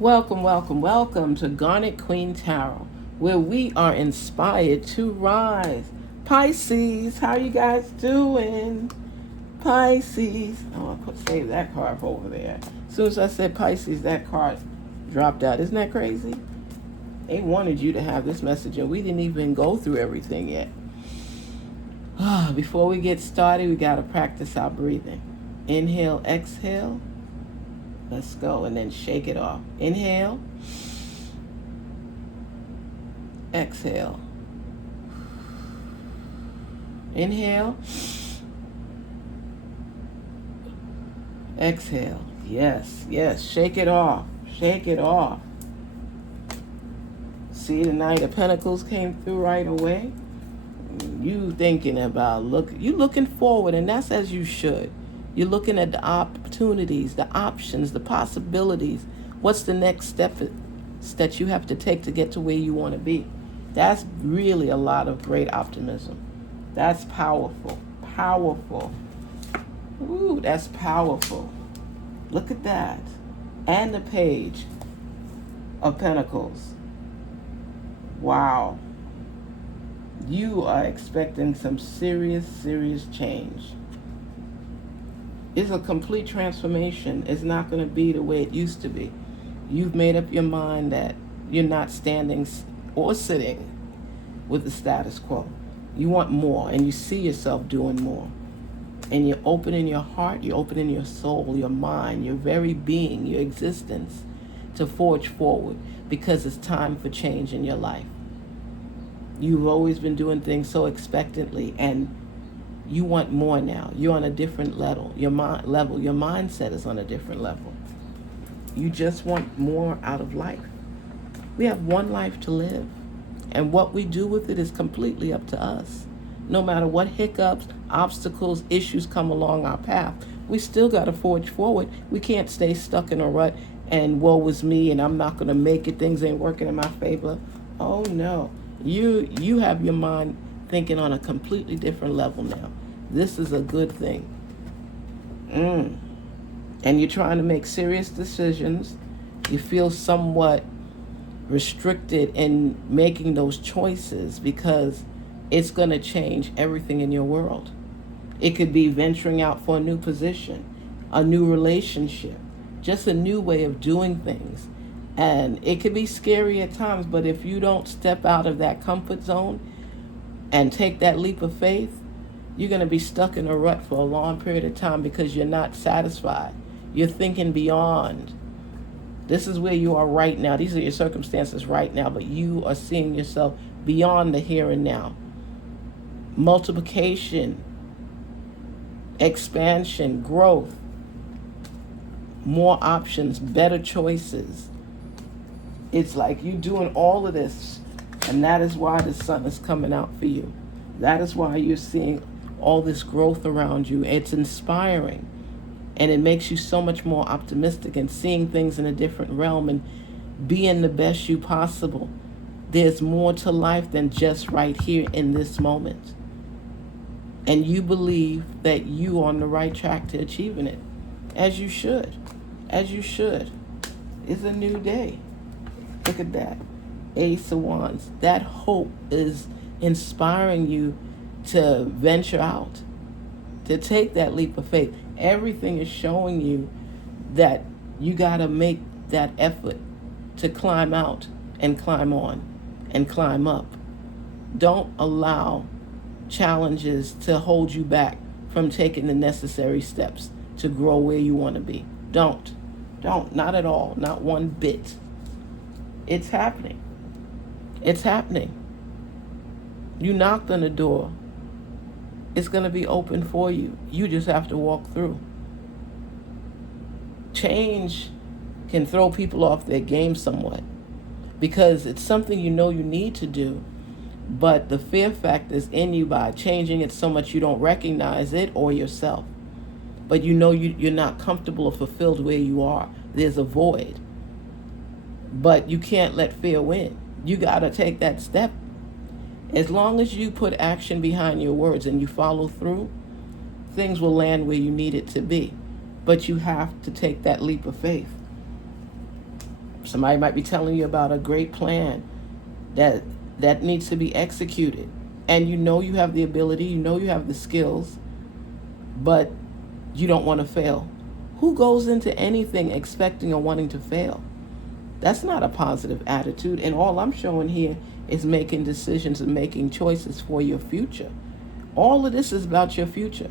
Welcome, welcome, welcome to Garnetqueentarot, where we are inspired to rise. Pisces, how you guys doing? Pisces. Oh, save that card over there. As soon as I said Pisces, that card dropped out. Isn't that crazy? They wanted you to have this message, and we didn't even go through everything yet. Before we get started, we got to practice our breathing. Inhale, exhale. Let's go, and then shake it off. Inhale. Exhale. Inhale. Exhale. Yes, yes. Shake it off. Shake it off. See, the Knight of Pentacles came through right away. You thinking about you looking forward, and that's as you should. You're looking at the opportunities, the options, the possibilities. What's the next step that you have to take to get to where you want to be? That's really a lot of great optimism. That's powerful. Powerful. Ooh, that's powerful. Look at that. And the Page of Pentacles. Wow. You are expecting some serious, serious change. It's a complete transformation. It's not going to be the way it used to be. You've made up your mind that you're not standing or sitting with the status quo. You want more, and you see yourself doing more. And you're opening your heart, you're opening your soul, your mind, your very being, your existence to forge forward, because it's time for change in your life. You've always been doing things so expectantly, and you want more now. You're on a different level. Your mindset is on a different level. You just want more out of life. We have one life to live, and what we do with it is completely up to us. No matter what hiccups, obstacles, issues come along our path, we still got to forge forward. We can't stay stuck in a rut and woe is me and I'm not going to make it. Things ain't working in my favor. Oh no. You have your mind thinking on a completely different level now. This is a good thing. And you're trying to make serious decisions. You feel somewhat restricted in making those choices because it's going to change everything in your world. It could be venturing out for a new position, a new relationship, just a new way of doing things. And it could be scary at times, but if you don't step out of that comfort zone and take that leap of faith, you're going to be stuck in a rut for a long period of time because you're not satisfied. You're thinking beyond. This is where you are right now. These are your circumstances right now, but you are seeing yourself beyond the here and now. Multiplication, expansion, growth, more options, better choices. It's like you're doing all of this, and that is why the sun is coming out for you. That is why you're seeing all this growth around you. It's inspiring, and it makes you so much more optimistic and seeing things in a different realm and being the best you possible. There's more to life than just right here in this moment. And you believe that you are on the right track to achieving it, as you should. As you should. It's a new day. Look at that. Ace of Wands. That hope is inspiring you to venture out, to take that leap of faith. Everything is showing you that you got to make that effort to climb out and climb on and climb up. Don't allow challenges to hold you back from taking the necessary steps to grow where you want to be. Don't. Not at all. Not one bit. It's happening. It's happening. You knocked on the door. It's going to be open for you. You just have to walk through. Change can throw people off their game somewhat because it's something you know you need to do, but the fear factor is in you by changing it so much you don't recognize it or yourself. But you know you're not comfortable or fulfilled where you are. There's a void. But you can't let fear win. You got to take that step. As long as you put action behind your words and you follow through, things will land where you need it to be. But you have to take that leap of faith. Somebody might be telling you about a great plan that needs to be executed. And you know you have the ability, you know you have the skills, but you don't want to fail. Who goes into anything expecting or wanting to fail? That's not a positive attitude. And all I'm showing here is making decisions and making choices for your future. All of this is about your future.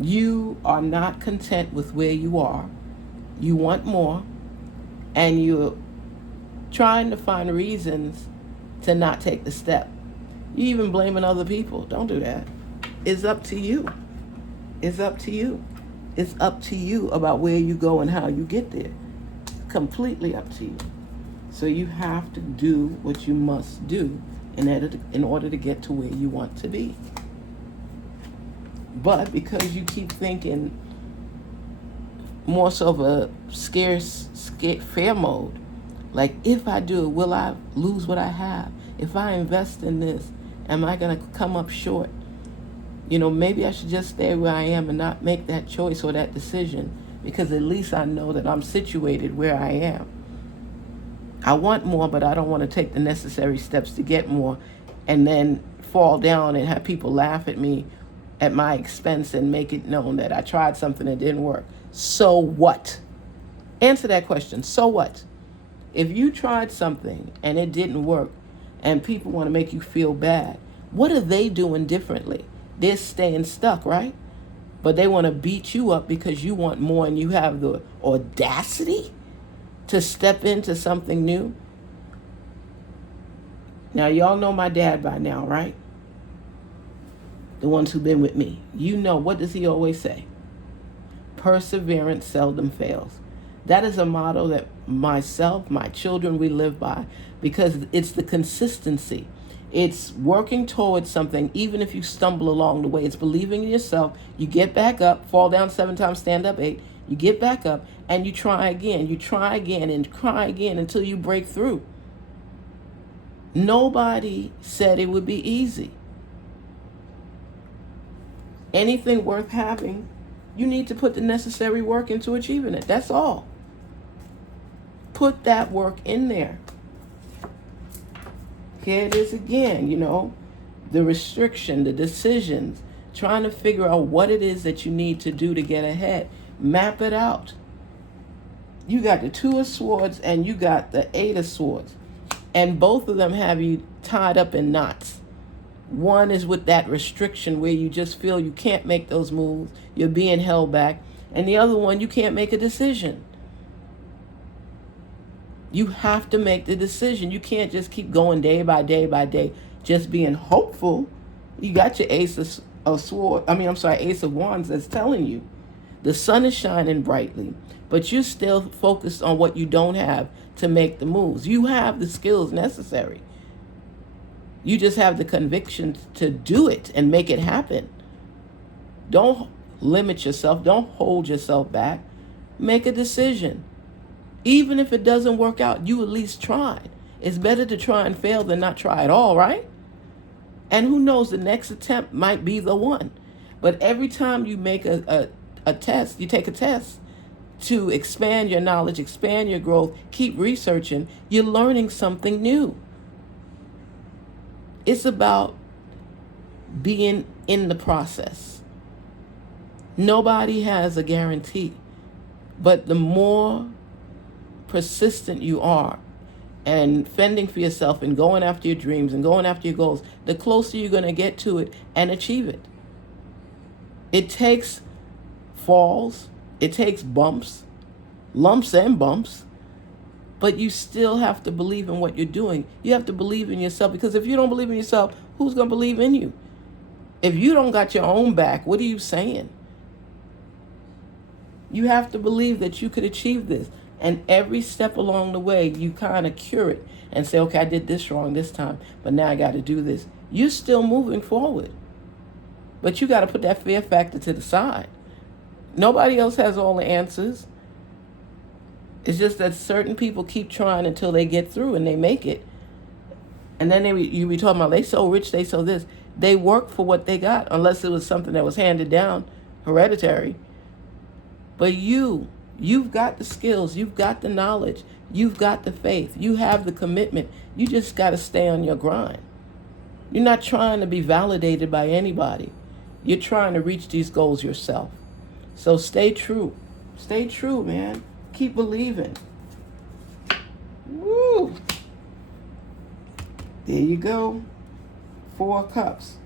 You are not content with where you are. You want more, and you're trying to find reasons to not take the step. You even blaming other people. Don't do that. It's up to you. It's up to you. It's up to you about where you go and how you get there. Completely up to you. So you have to do what you must do in order to get to where you want to be. But because you keep thinking more so of a fear mode, like, if I do it, will I lose what I have? If I invest in this, am I going to come up short? Maybe I should just stay where I am and not make that choice or that decision, because at least I know that I'm situated where I am. I want more, but I don't want to take the necessary steps to get more and then fall down and have people laugh at me at my expense and make it known that I tried something that didn't work. So what? Answer that question. So what? If you tried something and it didn't work and people want to make you feel bad, what are they doing differently? They're staying stuck, right? But they want to beat you up because you want more and you have the audacity to step into something new. Now, y'all know my dad by now, right? The ones who've been with me. You know, what does he always say? Perseverance seldom fails. That is a motto that myself, my children, we live by, because it's the consistency. It's working towards something, even if you stumble along the way. It's believing in yourself. You get back up, fall down 7 times, stand up 8. You get back up, and you try again. You try again and try again until you break through. Nobody said it would be easy. Anything worth having, you need to put the necessary work into achieving it. That's all. Put that work in there. Here it is again, the restriction, the decisions, trying to figure out what it is that you need to do to get ahead. Map it out. You got the 2 of Swords and you got the 8 of Swords. And both of them have you tied up in knots. One is with that restriction where you just feel you can't make those moves. You're being held back. And the other one, you can't make a decision. You have to make the decision. You can't just keep going day by day by day, just being hopeful. You got your Ace of Wands that's telling you the sun is shining brightly, but you're still focused on what you don't have to make the moves. You have the skills necessary. You just have the conviction to do it and make it happen. Don't limit yourself. Don't hold yourself back. Make a decision. Even if it doesn't work out, you at least tried. It's better to try and fail than not try at all, right? And who knows, the next attempt might be the one. But every time you make a test, you take a test to expand your knowledge, expand your growth, keep researching, you're learning something new. It's about being in the process. Nobody has a guarantee, but the more persistent you are and fending for yourself and going after your dreams and going after your goals, the closer you're going to get to it and achieve it. It takes falls, it takes bumps, lumps and bumps, but you still have to believe in what you're doing. You have to believe in yourself, because if you don't believe in yourself, who's going to believe in you? If you don't got your own back, what are you saying? You have to believe that you could achieve this. And every step along the way, you kind of cure it and say, okay, I did this wrong this time, but now I got to do this. You're still moving forward. But you got to put that fear factor to the side. Nobody else has all the answers. It's just that certain people keep trying until they get through and they make it. And then you be talking about, they so rich, they so this. They work for what they got, unless it was something that was handed down, hereditary. But you You've got the skills. You've got the knowledge. You've got the faith. You have the commitment. You just got to stay on your grind. You're not trying to be validated by anybody. You're trying to reach these goals yourself. So stay true. Stay true, man. Keep believing. Woo! There you go. 4 cups.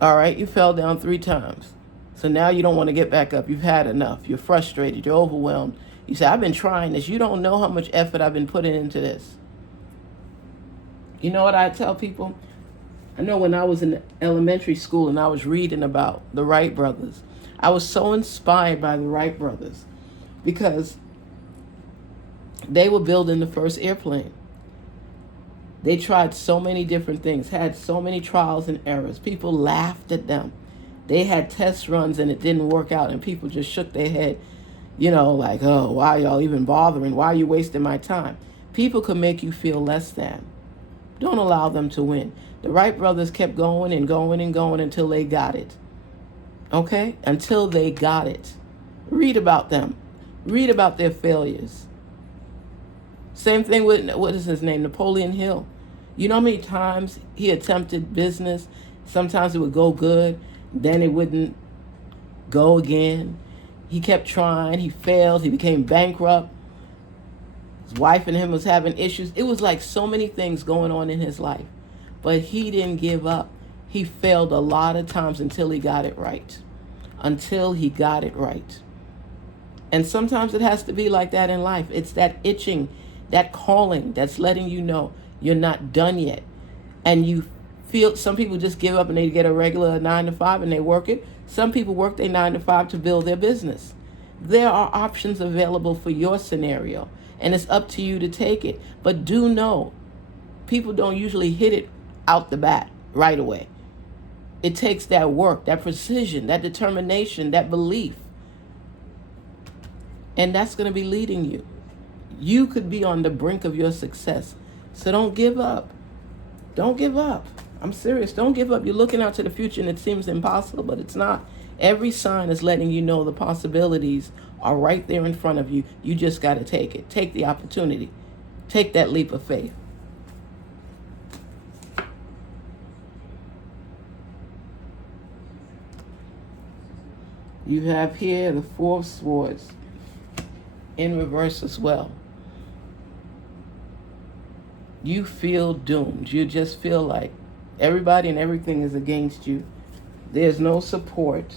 All right, you fell down 3 times. So now you don't want to get back up. You've had enough. You're frustrated. You're overwhelmed. You say, I've been trying this. You don't know how much effort I've been putting into this. You know what I tell people? I know when I was in elementary school and I was reading about the Wright brothers, I was so inspired by the Wright brothers because they were building the first airplane. They tried so many different things, had so many trials and errors. People laughed at them. They had test runs and it didn't work out and people just shook their head, like, oh, why y'all even bothering? Why are you wasting my time? People can make you feel less than. Don't allow them to win. The Wright brothers kept going and going and going until they got it. Okay? Until they got it. Read about them. Read about their failures. Same thing with, what is his name? Napoleon Hill. You know how many times he attempted business? Sometimes it would go good, then it wouldn't go again. He kept trying. He failed. He became bankrupt. His wife and him was having issues. It was like so many things going on in his life. But he didn't give up. He failed a lot of times until he got it right. Until he got it right. And sometimes it has to be like that in life. It's that itching, that calling that's letting you know you're not done yet. And you feel, some people just give up and they get a regular 9 to 5 and they work it. Some people work their 9 to 5 to build their business. There are options available for your scenario. And it's up to you to take it. But do know, people don't usually hit it out the bat right away. It takes that work, that precision, that determination, that belief. And that's going to be leading you. You could be on the brink of your success. So don't give up. Don't give up. I'm serious. Don't give up. You're looking out to the future and it seems impossible, but it's not. Every sign is letting you know the possibilities are right there in front of you. You just got to take it. Take the opportunity. Take that leap of faith. You have here the 4 of Swords in reverse as well. You feel doomed. You just feel like everybody and everything is against you. There's no support.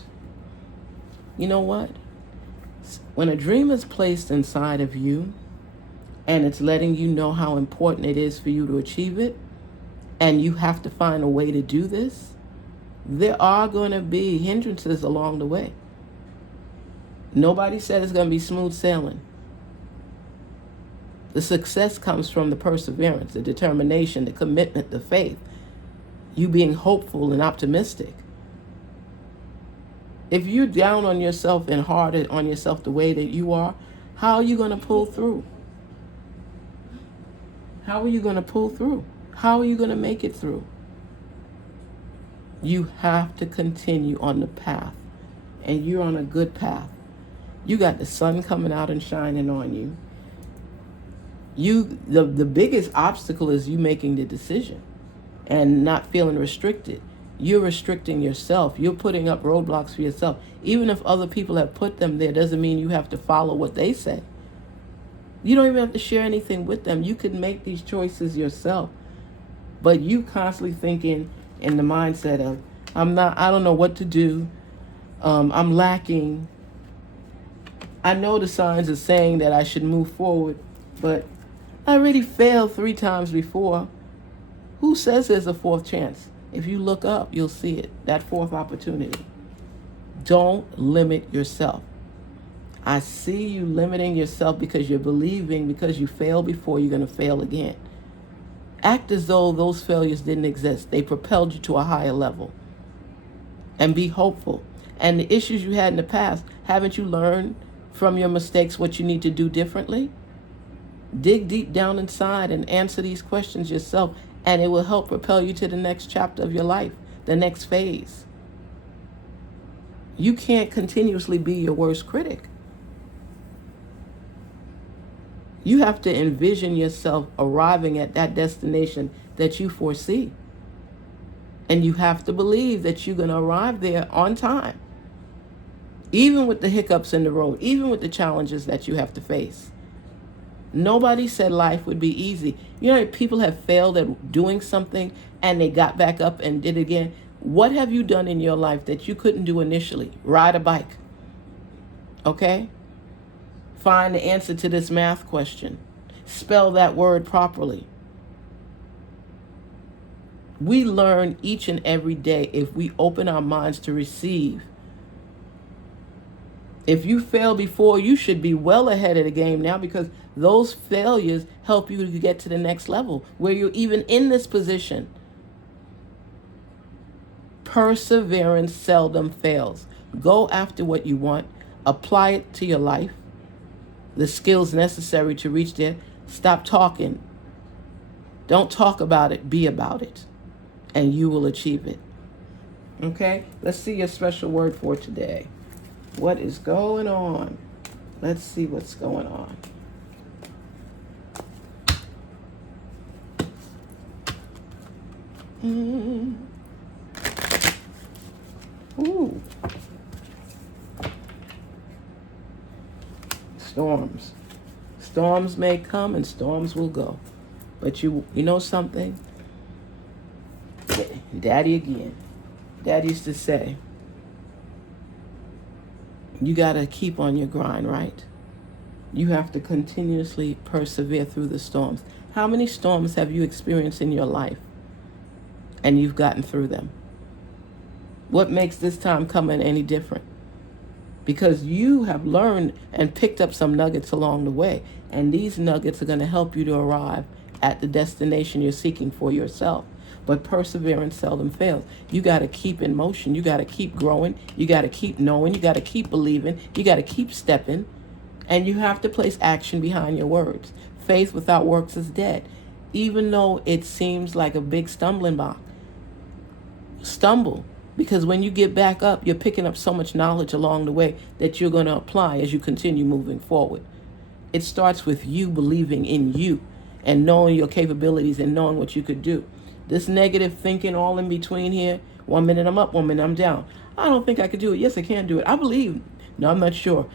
You know what? When a dream is placed inside of you and it's letting you know how important it is for you to achieve it, and you have to find a way to do this, there are going to be hindrances along the way. Nobody said it's going to be smooth sailing. The success comes from the perseverance, the determination, the commitment, the faith, you being hopeful and optimistic. If you're down on yourself and hard on yourself the way that you are, how are you going to pull through? How are you going to pull through? How are you going to make it through? You have to continue on the path, and you're on a good path. You got the sun coming out and shining on you. The biggest obstacle is you making the decision and not feeling restricted. You're restricting yourself. You're putting up roadblocks for yourself. Even if other people have put them there, doesn't mean you have to follow what they say. You don't even have to share anything with them. You can make these choices yourself. But you constantly thinking in the mindset of, I don't know what to do. I'm lacking. I know the signs are saying that I should move forward, but I already failed 3 times before. Who says there's a 4th chance? If you look up, you'll see it, that 4th opportunity. Don't limit yourself. I see you limiting yourself because you're believing because you failed before, you're going to fail again. Act as though those failures didn't exist. They propelled you to a higher level. And be hopeful. And the issues you had in the past, haven't you learned from your mistakes what you need to do differently? Dig deep down inside and answer these questions yourself, and it will help propel you to the next chapter of your life, the next phase. You can't continuously be your worst critic. You have to envision yourself arriving at that destination that you foresee. And you have to believe that you're going to arrive there on time. Even with the hiccups in the road, even with the challenges that you have to face. Nobody said life would be easy. You know, people have failed at doing something and they got back up and did it again. What have you done in your life that you couldn't do initially? Ride a bike. Okay? Find the answer to this math question. Spell that word properly. We learn each and every day if we open our minds to receive. If you failed before, you should be well ahead of the game now, because those failures help you to get to the next level where you're even in this position. Perseverance seldom fails. Go after what you want. Apply it to your life. The skills necessary to reach there. Stop talking. Don't talk about it. Be about it. And you will achieve it. Okay? Let's see your special word for today. What is going on? Let's see what's going on. Ooh. Storms. Storms may come and storms will go. But you know something? Daddy again. Daddy used to say, you got to keep on your grind, right? You have to continuously persevere through the storms. How many storms have you experienced in your life and you've gotten through them? What makes this time coming any different? Because you have learned and picked up some nuggets along the way. And these nuggets are going to help you to arrive at the destination you're seeking for yourself. But perseverance seldom fails. You got to keep in motion. You got to keep growing. You got to keep knowing. You got to keep believing. You got to keep stepping. And you have to place action behind your words. Faith without works is dead. Even though it seems like a big stumbling block. Stumble. Because when you get back up, you're picking up so much knowledge along the way that you're going to apply as you continue moving forward. It starts with you believing in you and knowing your capabilities and knowing what you could do. This negative thinking all in between here, 1 minute I'm up, 1 minute I'm down. I don't think I could do it. Yes, I can do it. I believe. No, I'm not sure.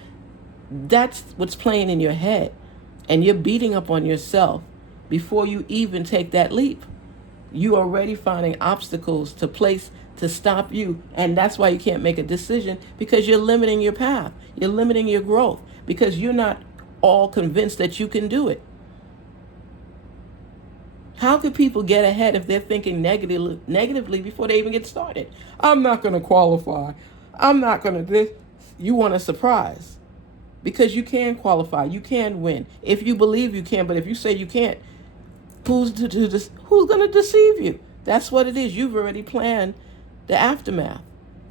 That's what's playing in your head. And you're beating up on yourself before you even take that leap. You are already finding obstacles to place to stop you. And that's why you can't make a decision, because you're limiting your path. You're limiting your growth because you're not all convinced that you can do it. How could people get ahead if they're thinking negatively before they even get started? I'm not going to qualify. I'm not going to this. You want a surprise because you can qualify. You can win. If you believe you can, but if you say you can't, who's going to deceive you? That's what it is. You've already planned the aftermath.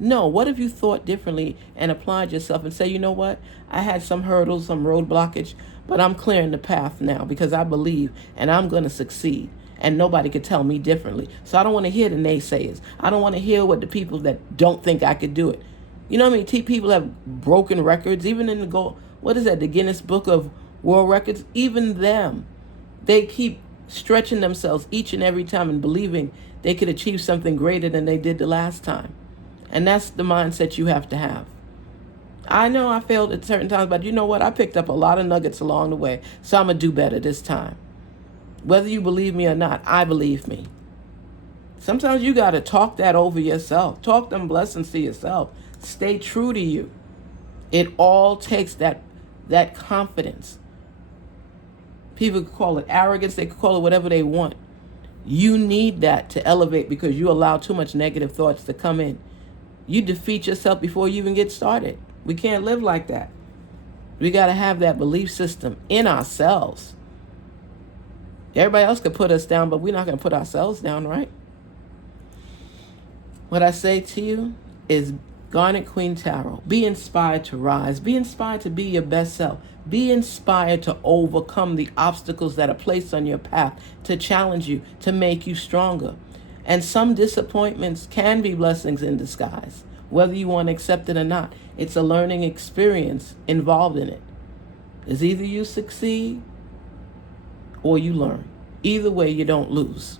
No, what if you thought differently and applied yourself and say, you know what? I had some hurdles, some road blockage, but I'm clearing the path now because I believe and I'm going to succeed. And nobody could tell me differently. So I don't want to hear the naysayers. I don't want to hear what the people that don't think I could do it. You know what I mean? People have broken records, even in the Guinness Book of World Records. Even them, they keep stretching themselves each and every time and believing they could achieve something greater than they did the last time. And that's the mindset you have to have. I know I failed at certain times, but you know what? I picked up a lot of nuggets along the way. So I'm going to do better this time. Whether you believe me or not, I believe me. Sometimes you got to talk that over yourself. Talk them blessings to yourself. Stay true to you. It all takes that confidence. People could call it arrogance. They could call it whatever they want. You need that to elevate because you allow too much negative thoughts to come in. You defeat yourself before you even get started. We can't live like that. We got to have that belief system in ourselves. Everybody else could put us down, but we're not going to put ourselves down, right? What I say to you is Garnetqueentarot. Be inspired to rise. Be inspired to be your best self. Be inspired to overcome the obstacles that are placed on your path, to challenge you, to make you stronger. And some disappointments can be blessings in disguise, whether you want to accept it or not. It's a learning experience involved in it. It's either you succeed or you learn. Either way, you don't lose.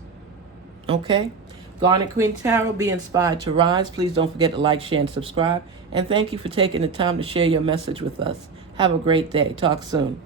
Okay? Garnet Queen Tarot, be inspired to rise. Please don't forget to like, share, and subscribe. And thank you for taking the time to share your message with us. Have a great day. Talk soon.